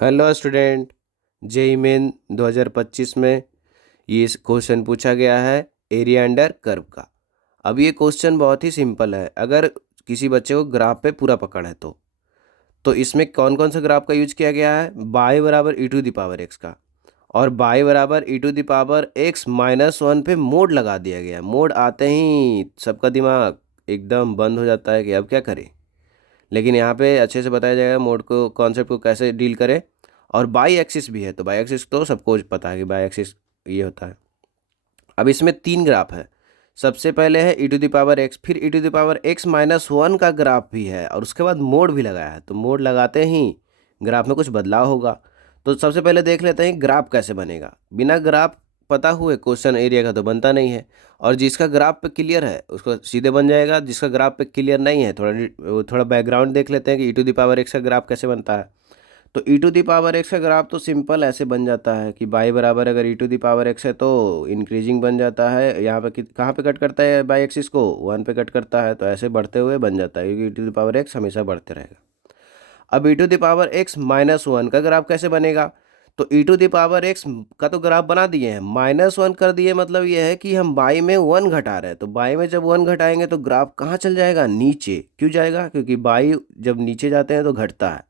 Hello student. JEE main 2025 में ये question पूछा गया है एरिया अंडर कर्व का। अब ये क्वेश्चन बहुत ही सिंपल है। अगर किसी बच्चे को ग्राफ पे पूरा पकड़ है तो इसमें कौन कौन सा ग्राफ का यूज किया गया है? बाई बराबर e to the power x का, और बाई बराबर e to the power x minus one पे मोड लगा दिया गया। मोड आते ही सबका दिमाग एकदम बंद हो जाता है कि अब क्या करें। लेकिन यहाँ पे अच्छे से बताया जाएगा मोड को, कॉन्सेप्ट को कैसे डील करें। और बाई एक्सिस भी है, तो बाई एक्सिस तो सबको पता है कि बाई एक्सिस ये होता है। अब इसमें तीन ग्राफ है। सबसे पहले है e to the power x, फिर e to the power x minus one का ग्राफ भी है, और उसके बाद मोड भी लगाया है। तो मोड लगाते ही ग्राफ में कुछ बदलाव होगा। तो सबसे पहले देख लेते हैं ग्राफ कैसे बनेगा। बिना ग्राफ पता हुए क्वेश्चन एरिया का तो बनता नहीं है। और जिसका ग्राफ पे क्लियर है उसको सीधे बन जाएगा, जिसका ग्राफ पे क्लियर नहीं है थोड़ा बैकग्राउंड देख लेते हैं कि ई टू द पावर एक्स का ग्राफ कैसे बनता है। तो e to the power x का ग्राफ तो सिंपल ऐसे बन जाता है कि बाई बराबर अगर ई टू दी पावर एक्स है तो इंक्रीजिंग बन जाता है। यहाँ पे कहाँ पे कट करता है बाई एक्सिस को? वन पे कट करता है, तो ऐसे बढ़ते हुए बन जाता है क्योंकि e to the power x हमेशा बढ़ते रहेगा। अब e to the power x minus one का ग्राफ कैसे बनेगा? तो e to the power x का तो ग्राफ बना दिए हैं, माइनस वन कर दिए, मतलब ये है कि हम बाई में वन घटा रहे हैं। तो बाई में जब वन घटाएंगे तो ग्राफ कहाँ चल जाएगा? नीचे। क्यों जाएगा? क्योंकि बाई जब नीचे जाते हैं तो घटता है।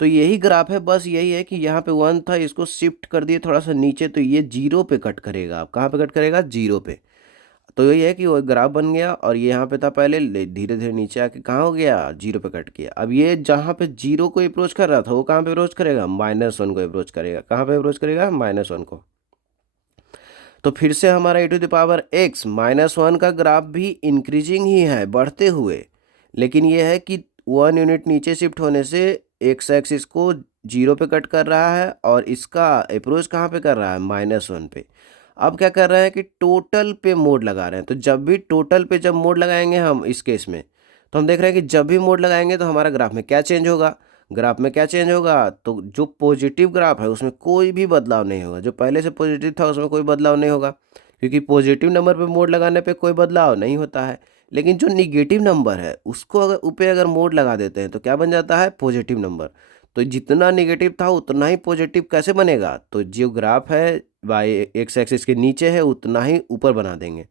तो यही ग्राफ है, बस यही है कि यहाँ पे वन था, इसको शिफ्ट कर दिए थोड़ा सा नीचे, तो ये जीरो पे कट करेगा। अब कहाँ पे कट करेगा? जीरो पे। तो यही है कि वो ग्राफ बन गया, और ये यहाँ पे था पहले, धीरे धीरे नीचे आके कहाँ हो गया? जीरो पे कट किया। अब ये जहाँ पे जीरो को अप्रोच कर रहा था वो कहाँ पे अप्रोच करेगा? माइनस वन को अप्रोच करेगा। कहाँ पे अप्रोच करेगा? माइनस वन को। तो फिर से हमारा e to the power x minus one का ग्राफ भी इंक्रीजिंग ही है, बढ़ते हुए। लेकिन ये है कि वन यूनिट नीचे शिफ्ट होने से एक्स एक्सिस को जीरो पे कट कर रहा है, और इसका अप्रोच कहाँ पे कर रहा है? माइनस वन पे। अब क्या कर रहे हैं कि टोटल पे मोड लगा रहे हैं। तो जब भी टोटल पे जब मोड लगाएंगे हम इस केस में, तो हम देख रहे हैं कि जब भी मोड लगाएंगे तो हमारा ग्राफ में क्या चेंज होगा? ग्राफ में क्या चेंज होगा? तो जो पॉजिटिव ग्राफ है उसमें कोई भी बदलाव नहीं होगा, जो पहले से पॉजिटिव था उसमें कोई बदलाव नहीं होगा, क्योंकि पॉजिटिव नंबर पे मोड लगाने पे कोई बदलाव नहीं होता है। लेकिन जो निगेटिव नंबर है उसको अगर ऊपर अगर मोड लगा देते हैं तो क्या बन जाता है? Positive number. तो जितना निगेटिव था उतना ही पॉजिटिव कैसे बनेगा? तो जो ग्राफ है वाई एक्स एक्सिस के नीचे है उतना ही ऊपर बना देंगे।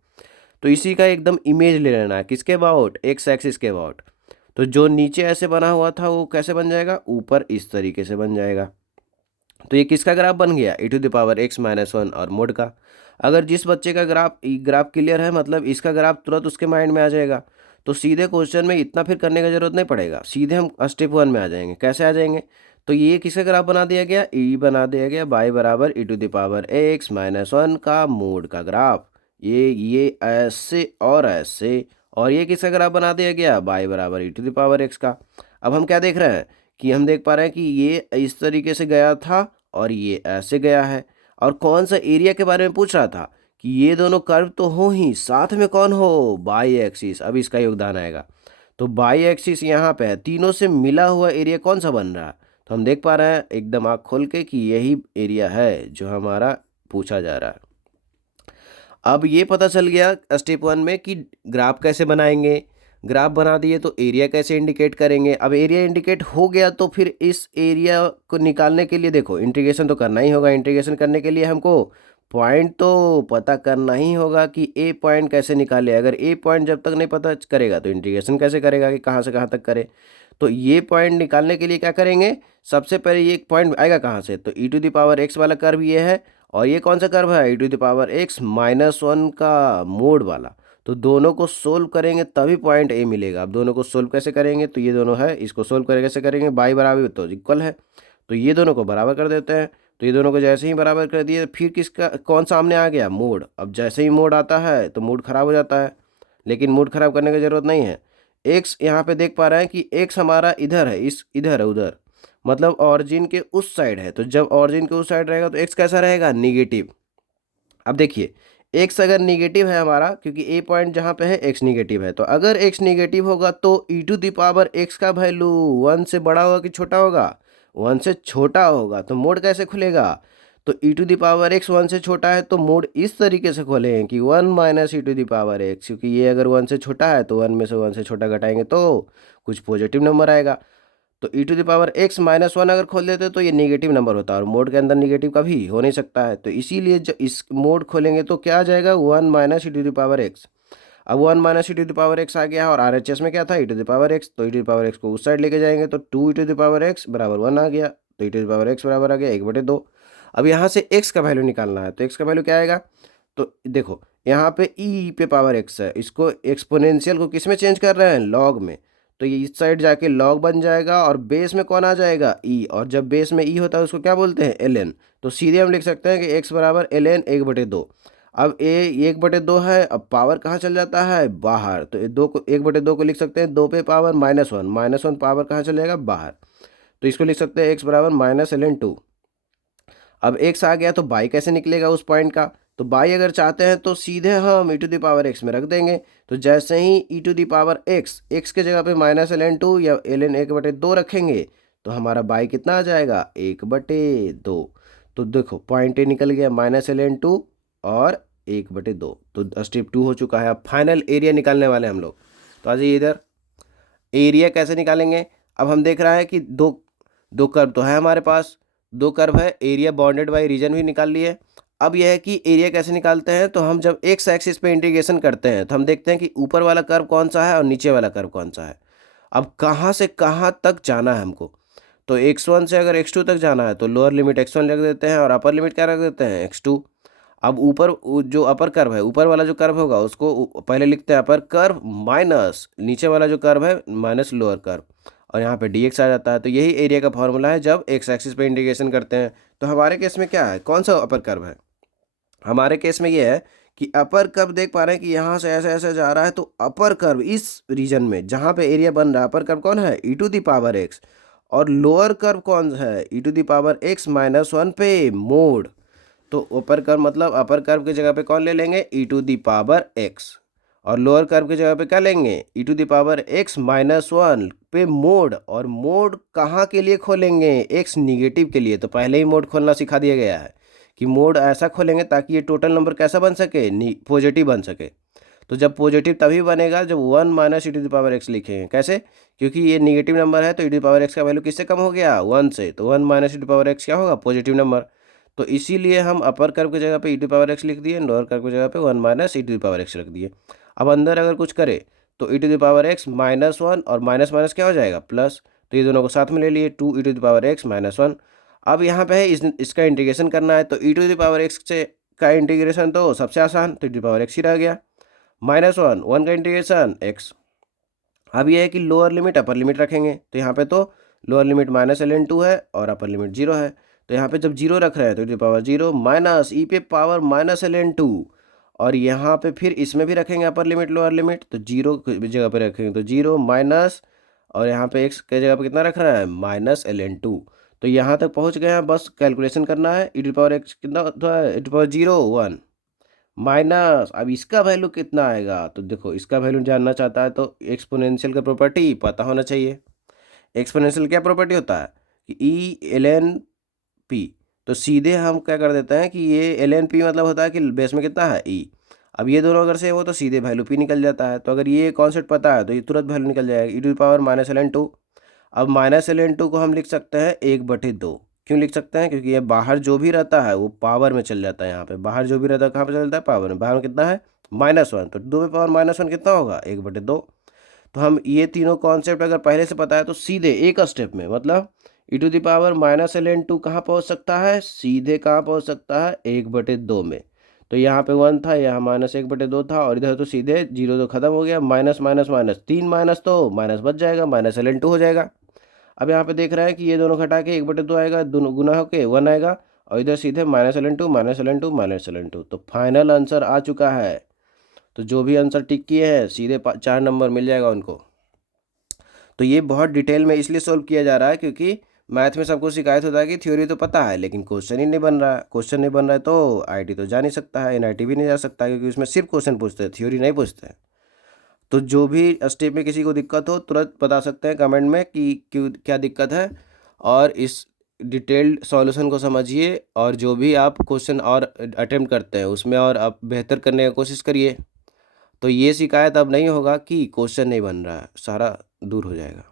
तो इसी का एकदम इमेज ले लेना है, किसके अबाउट? एक्स एक्सिस के अबाउट। तो जो नीचे ऐसे बना हुआ था वो कैसे बन जाएगा? ऊपर इस तरीके से बन जाएगा। तो ये किसका ग्राफ बन गया? E to the power x minus one और मोड का। अगर जिस बच्चे का ग्राफ क्लियर है, मतलब इसका ग्राफ तुरंत उसके माइंड में आ जाएगा, तो सीधे क्वेश्चन में इतना फिर करने का जरूरत नहीं पड़ेगा, सीधे हम स्टेप वन में आ जाएंगे। कैसे आ जाएंगे? तो ये किसका ग्राफ बना दिया गया? ई बना दिया गया बाई बराबर e to the power x minus one का मोड का ग्राफ। ये ऐसे और ऐसे। और ये किसका ग्राफ बना दिया गया? बाई बराबर e to the power x का। अब हम क्या देख रहे हैं कि हम देख पा रहे हैं कि ये इस तरीके से गया था और ये ऐसे गया है। और कौन सा एरिया के बारे में पूछ रहा था कि ये दोनों कर्व तो हो ही, साथ में कौन हो? By axis. अब इसका योगदान आएगा। तो बाई एक्सिस यहाँ पे है, तीनों से मिला हुआ एरिया कौन सा बन रहा है? तो हम देख पा रहे हैं एकदम आँख खोल के कि यही एरिया है जो हमारा पूछा जा रहा है। अब ये पता चल गया स्टेप वन में कि ग्राफ कैसे बनाएंगे। ग्राफ बना दिए तो एरिया कैसे इंडिकेट करेंगे। अब एरिया इंडिकेट हो गया तो फिर इस एरिया को निकालने के लिए देखो इंटीग्रेशन तो करना ही होगा। इंटीग्रेशन करने के लिए हमको पॉइंट तो पता करना ही होगा कि ए पॉइंट कैसे निकाले। अगर ए पॉइंट जब तक नहीं पता करेगा तो इंटीग्रेशन कैसे करेगा कि कहाँ से कहाँ तक करे। तो ये पॉइंट निकालने के लिए क्या करेंगे? सबसे पहले ये पॉइंट आएगा कहाँ से? तो e to the power x वाला कर्व ये है, और ये कौन सा कर्व है? E to the power x minus one का मोड वाला। तो दोनों को सोल्व करेंगे तभी पॉइंट ए मिलेगा। अब दोनों को सोल्व कैसे करेंगे? तो ये दोनों है, इसको सोल्व करें कैसे करेंगे? बाई बराबर तो इक्वल है, तो ये दोनों को बराबर कर देते हैं। तो ये दोनों को जैसे ही बराबर कर दिए फिर किसका कौन सामने आ गया? मोड। अब जैसे ही मोड आता है तो मूड खराब हो जाता है, लेकिन मूड खराब करने की जरूरत नहीं है। एक्स यहाँ पे देख पा रहे हैं कि एक्स हमारा इधर है, इस इधर है उधर, मतलब ऑरिजिन के उस साइड है। तो जब ऑरिजिन के उस साइड रहेगा तो एक्स कैसा रहेगा? निगेटिव। अब देखिए एक्स अगर निगेटिव है हमारा, क्योंकि ए पॉइंट जहाँ पे है एक्स निगेटिव है, तो अगर एक्स निगेटिव होगा तो e to the power x का वैल्यू वन से बड़ा होगा कि छोटा होगा? वन से छोटा होगा। तो मोड कैसे खुलेगा? तो e to the power x one से छोटा है तो मोड इस तरीके से खोलेंगे कि one minus e to the power x, क्योंकि ये अगर वन से छोटा है तो वन में से वन से छोटा घटाएंगे तो कुछ पॉजिटिव नंबर आएगा। तो e to the power x minus one अगर खोल देते तो ये नेगेटिव नंबर होता है, और मोड के अंदर नेगेटिव कभी हो नहीं सकता है। तो इसीलिए जब इस मोड खोलेंगे तो क्या आ जाएगा, 1 minus e to the power x. अब 1 minus e to the power x आ गया, और RHS में क्या था, e to the power x. तो e to the power x को उस साइड लेके जाएंगे तो 2 e to the power x बराबर 1 आ गया। तो e to the power x बराबर आ गया 1/2। अब यहाँ से x का वैल्यू निकालना है, तो x का वैल्यू क्या आएगा, तो देखो यहाँ पे e पे पावर x है, इसको एक्सपोनेंशियल को किस में चेंज कर रहे हैं, log में। तो ये इस साइड जाके log बन जाएगा, और बेस में कौन आ जाएगा, e। और जब बेस में e होता है उसको क्या बोलते हैं, ln। तो सीधे हम लिख सकते हैं कि x बराबर ln 1/2। अब a 1/2 है, अब पावर कहाँ चल जाता है, बाहर। तो 1/2 को लिख सकते हैं 2 पे पावर -1 पावर कहाँ चल जाएगा, बाहर। तो इसको लिख सकते हैं x बराबर -ln 2। अब x आ गया तो बाई कैसे निकलेगा उस पॉइंट का, तो बाई अगर चाहते हैं तो सीधे हम e to the power x में रख देंगे। तो जैसे ही e to the power x के जगह पे -ln 2 या ln 1/2 रखेंगे तो हमारा बाई कितना आ जाएगा, 1/2। तो देखो पॉइंट ए निकल गया -ln 2 और 1/2। तो स्टेप 2 हो चुका है। अब फाइनल एरिया निकालने वाले हम लोग। तो आ जाइए इधर, एरिया कैसे निकालेंगे। अब हम देख रहा है कि दो दो कर्व तो है हमारे पास, दो कर्व है, एरिया बाउंडेड बाय रीजन भी निकाल लिए। अब यह है कि एरिया कैसे निकालते हैं, तो हम जब एक्स एक्सिस पे इंटीग्रेशन करते हैं तो हम देखते हैं कि ऊपर वाला कर्व कौन सा है और नीचे वाला कर्व कौन सा है। अब कहाँ से कहाँ तक जाना है हमको, तो x1 से अगर x2 तक जाना है तो लोअर लिमिट x1 रख देते हैं और अपर लिमिट क्या रख देते हैं, x2। अब ऊपर जो अपर कर्व है, ऊपर वाला जो कर्व होगा उसको पहले लिखते हैं अपर कर्व माइनस नीचे वाला जो कर्व है माइनस लोअर कर्व, और यहाँ पे dx आ जाता है। तो यही एरिया का फॉर्मूला है जब x एक्सिस पे इंटीग्रेशन करते हैं। तो हमारे केस में क्या है, कौन सा अपर कर्व है, हमारे केस में ये है कि अपर कर्व देख पा रहे हैं कि यहाँ से ऐसे ऐसे जा रहा है। तो अपर कर्व इस रीजन में जहाँ पे एरिया बन रहा है, अपर कर्व कौन है, e to the power x, और लोअर कर्व कौन है, e to the power x -1 पे मोड। तो अपर कर्व मतलब अपर कर्व की जगह पे कौन ले लेंगे, e to the power x, और लोअर कर्व की जगह पे क्या लेंगे, e to the power x -1 पे मोड। और मोड कहाँ के लिए खोलेंगे, x निगेटिव के लिए। तो पहले ही मोड खोलना सिखा दिया गया है कि मोड ऐसा खोलेंगे ताकि ये टोटल नंबर कैसा बन सके, पॉजिटिव बन सके। तो जब पॉजिटिव तभी बनेगा जब 1 minus e to the power x लिखेंगे। कैसे, क्योंकि ये निगेटिव नंबर है तो e to the power x का वैल्यू किससे कम हो गया, 1 से। तो 1 minus e to the power x क्या होगा, पॉजिटिव नंबर। तो इसीलिए हम अपर कर्व की जगह पे e to the power x लिख दिए, लोअर कर्व की जगह पे 1 minus e to the power x रख दिए। अब अंदर अगर कुछ करे तो e to the power x -1 और माइनस माइनस क्या हो जाएगा, प्लस। तो ये दोनों को साथ में ले लिए, 2 e to the power x -1। अब यहाँ पे है इसका इंटीग्रेशन करना है, तो e to the power x से का इंटीग्रेशन तो सबसे आसान, तो e to the power x ही रह गया। -1 का इंटीग्रेशन x। अब ये है कि लोअर लिमिट अपर लिमिट रखेंगे, तो यहाँ पे तो लोअर लिमिट -ln 2 है और अपर लिमिट 0 है। तो यहाँ पे जब 0 रख रहे हैं तो e पावर 0 माइनस ई पे पावर -ln 2, और यहाँ पे फिर इसमें भी रखेंगे अपर लिमिट लोअर लिमिट, तो 0 की जगह पे रखेंगे तो 0 माइनस, और यहाँ पे x के जगह पे कितना रख रहा है, -ln 2। तो यहाँ तक पहुँच गए हैं, बस कैलकुलेशन करना है। ई टू पावर एक्स कितना होता है, ई टू पावर 0 1 माइनस। अब इसका वैल्यू कितना आएगा, तो देखो इसका वैल्यू जानना चाहता है तो एक्सपोनेंशियल का प्रॉपर्टी पता होना चाहिए। एक्सपोनेंशियल क्या प्रॉपर्टी होता है कि ई ln p। तो सीधे हम क्या कर देते हैं कि ये ln p मतलब होता है कि बेस में कितना है, e। अब ये दोनों अगर से हो तो सीधे वैल्यू p निकल जाता है। तो अगर ये कॉन्सेप्ट पता है तो ये तुरंत वैल्यू निकल जाएगा, ई टू पावर -ln 2। अब -ln 2 को हम लिख सकते हैं 1/2। क्यों लिख सकते हैं, क्योंकि ये बाहर जो भी रहता है वो पावर में चल जाता है। यहाँ पे बाहर जो भी रहता है कहाँ पे चलता है, पावर में। बाहर में कितना है, -1, तो 2 पे पावर -1 कितना होगा, 1/2। तो हम ये तीनों कॉन्सेप्ट अगर पहले से पता है तो सीधे एक स्टेप में, मतलब ई टू द पावर -ln 2 कहाँ पहुँच सकता है, सीधे कहाँ पहुँच सकता है, 1/2 में। तो यहाँ पे 1 था, यहाँ -1/2 था, और इधर तो सीधे 0 तो खत्म हो गया, माइनस माइनस माइनस 3 माइनस, तो माइनस बच जाएगा, -ln 2 हो जाएगा। अब यहाँ पे देख रहा है कि ये दोनों घटा के 1/2 आएगा, दोनों गुना होके 1 आएगा, और इधर सीधे -ln 2 -ln 2 -ln 2। तो फाइनल आंसर आ चुका है। तो जो भी आंसर टिक किए हैं सीधे 4 नंबर मिल जाएगा उनको। तो ये बहुत डिटेल में इसलिए सोल्व किया जा रहा है क्योंकि मैथ में सबको शिकायत होता है कि थ्योरी तो पता है लेकिन क्वेश्चन ही नहीं बन रहा है। क्वेश्चन नहीं बन रहा है तो आईटी तो जा नहीं सकता है, एनआईटी भी नहीं जा सकता, क्योंकि उसमें सिर्फ क्वेश्चन पूछते हैं, थ्योरी नहीं पूछते हैं। तो जो भी स्टेप में किसी को दिक्कत हो तुरंत बता सकते हैं कमेंट में कि क्यों क्या दिक्कत है, और इस डिटेल्ड सॉल्यूशन को समझिए, और जो भी आप क्वेश्चन और अटेम्प्ट करते हैं उसमें और आप बेहतर करने की कोशिश करिए। तो ये शिकायत अब नहीं होगा कि क्वेश्चन नहीं बन रहा है, सारा दूर हो जाएगा।